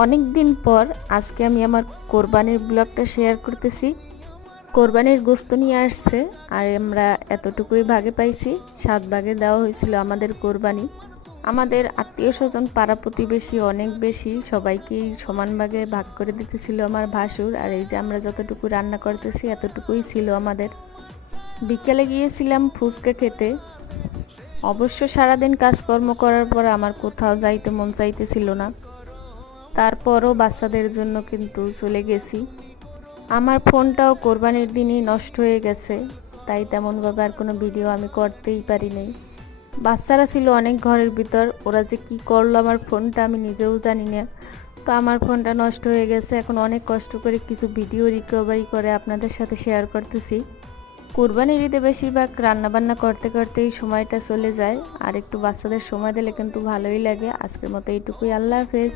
অনেক দিন পর আজকে আমি আমার কোরবানির ব্লগটা শেয়ার করতেছি। কোরবানির গোশত নিয়ে আসছে আর আমরা এতটুকুই ভাগে পাইছি। 7 ভাগে দেওয়া হয়েছিল আমাদের কোরবানি। আমাদের আত্মীয় স্বজন পাড়া প্রতিবেশী অনেক বেশি, সবাইকেই সমান ভাগে ভাগ করে দিতেছিল আমার ভাসুর। আর এই যে আমরা যতটুকু রান্না করতেছি এতটুকুই ছিল আমাদের। বিকেলে গিয়েছিলাম ফুচকা খেতে। অবশ্য সারাদিন কাজকর্ম করার পর আমার কোথাও যাইতে মন চাইতেছিল না, তারপরও বাচ্চাদের জন্য কিন্তু চলে গেছি। আমার ফোনটাও কোরবানির দিনই নষ্ট হয়ে গেছে, তাই তেমনভাবে আর কোনো ভিডিও আমি করতেই পারি নাই। বাচ্চারা ছিল অনেক ঘরের ভিতর, ওরা যে কি করলো আমার ফোনটা আমি নিজেও জানি না। তো আমার ফোনটা নষ্ট হয়ে গেছে, এখন অনেক কষ্ট করে কিছু ভিডিও রিকভারি করে আপনাদের সাথে শেয়ার করতেছি। কুরবানির ঈদে বেশিরভাগ রান্নাবান্না করতে করতেই সময়টা চলে যায়, আর একটু বাচ্চাদের সময় দিলে কিন্তু ভালোই লাগে। আজকের মতো এইটুকুই, আল্লাহ হাফেজ।